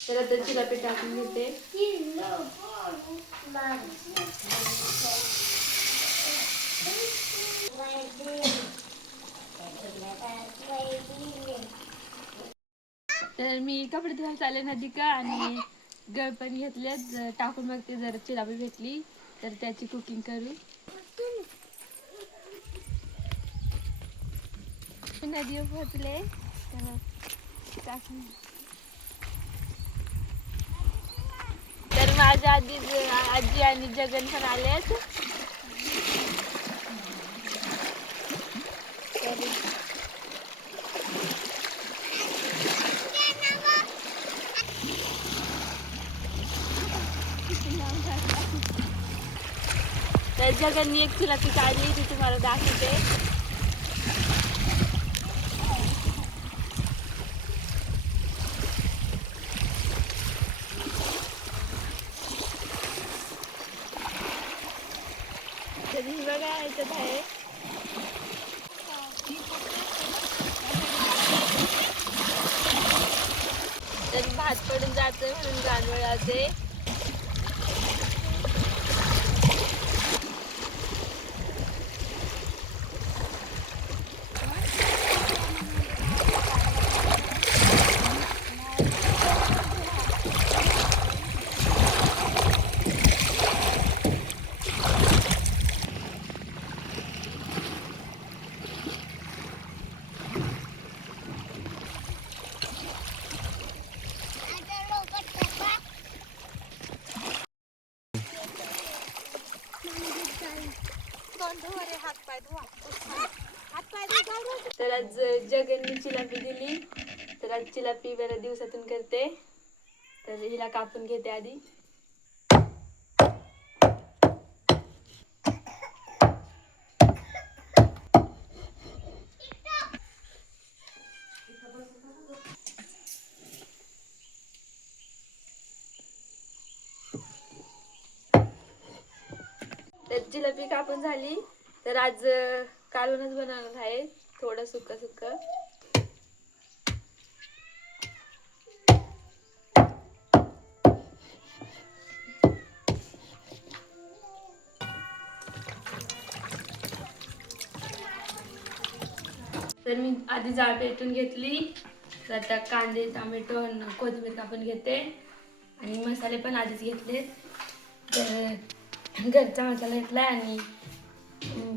तर आता चिलापी टाकून घेते. तर मी कपडे धुवायला चालले नदी का आणि गळ पण घेतलेत. टाकून मग ते जर चिलापी भेटली तर त्याची कुकिंग करू. नदीवर पोहोचले तर टाकून आज आधी आजी आणि जगन पण आले तर तर जगांनी एक चिलापी काढली ती तुम्हाला दाखवते. तर ही बघा याच्यात आहे. तर भात पडून जाते म्हणून गांडवळ असे तर आज जगननी चिलापी दिली. तर आज चिलापी बऱ्याच दिवसातून करते. तर हिला कापून घेते आधी. तर जिलेबी कापून झाली. तर आज अं, कालवणच बनवणार आहे. थोडं सुक्क सुक्क तर मी आधी जाळ पेटून घेतली. तर आता कांदे टोमॅटो आणि कोथिंबीर कापून घेते. आणि मसाले पण आधीच घेतले तर घरचा मसाला घेतला आणि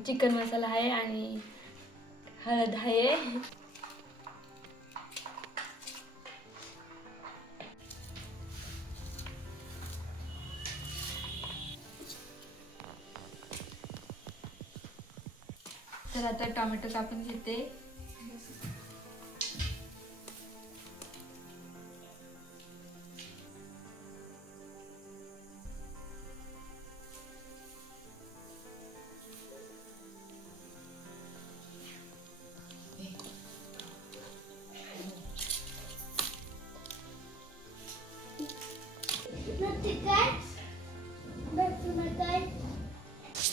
चिकन मसाला आहे आणि हळद आहे. तर आता टोमॅटो कापून घेते.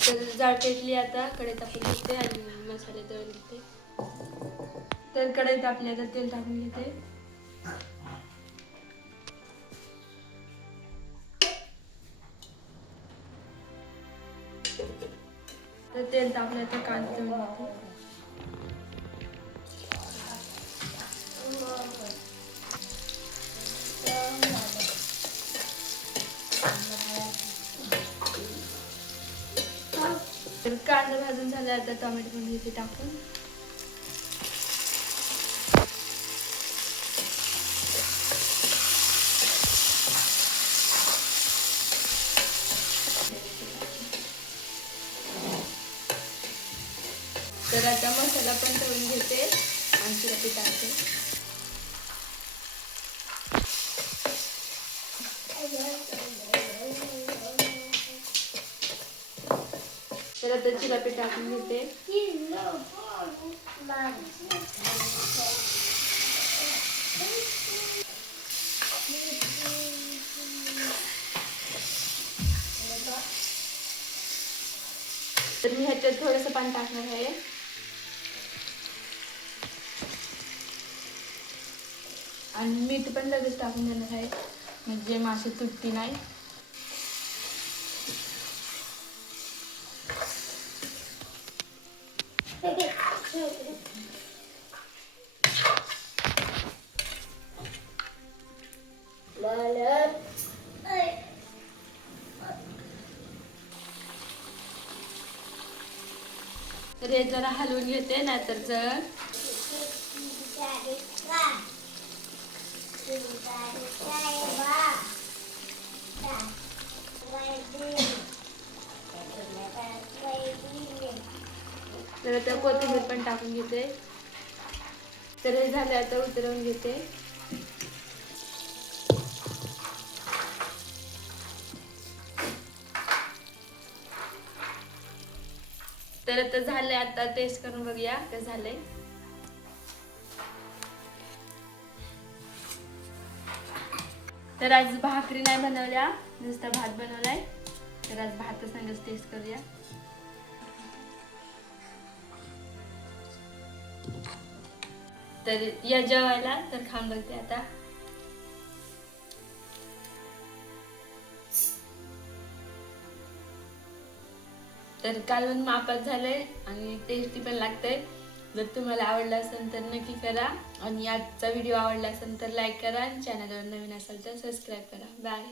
तर जाळ पेटली आता कढई टाकून घेते आणि मसाले दळून घेते. तर कढई आपली आता तेल टाकून घेते. तर तेल तापलं तर कांदे तर कांदा भाजून झाला आता टोमॅटो पण घेते टाकून. तर आता मसाला पण तळून घेते आणखी टाकते. त्याला दची चिलापी टाकून घेते तर मी ह्याच्यात थोडंसं पाणी टाकणार आहे. आणि मीठ पण लगेच टाकून देणार आहे. म्हणजे मासे तुटती नाही. तर हे जरा हलवून घेते नाहीतर जर तर कोथिंबीर पण टाकून घेते. तर हे झालं आता उतरवून घेते. तर आता झालंय आता टेस्ट करून बघूया ते झालंय. तर आज भाकरी नाही बनवल्या नुसता भात बनवलाय. तर आज भात संगच टेस्ट करूया. तर या जेवायला तर खाऊन बघते आता. तर कालवण मापात झालंय आणि टेस्टी पण लागतंय. जर तुम्हाला आवडलं असेल तर नक्की करा. आणि आजचा व्हिडिओ आवडला असेल तर लाईक करा आणि चॅनलवर नवीन असेल तर सबस्क्राईब करा. बाय